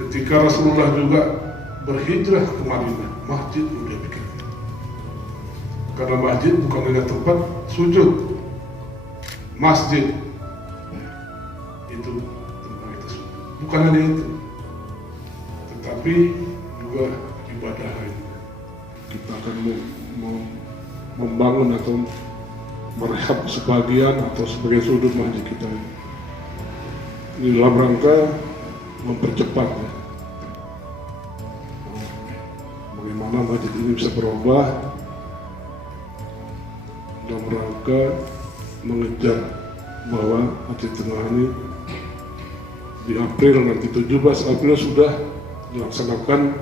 Ketika Rasulullah juga berhijrah ke Madinah, masjid pun dia bikin. Karena masjid bukan hanya tempat sujud, masjid itu tempat kita sujud. Bukan hanya itu, tetapi juga ibadah lain. Kita akan membangun atau merehab sebagian atau sebagai sudut masjid kita ini dalam rangka mempercepat ya, bagaimana masjid ini bisa berubah dalam rangka mengejar bahwa Aceh Tengah ini di April nanti 17 April sudah dilaksanakan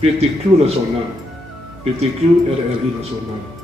PTQ nasional, PTQ RRI nasional.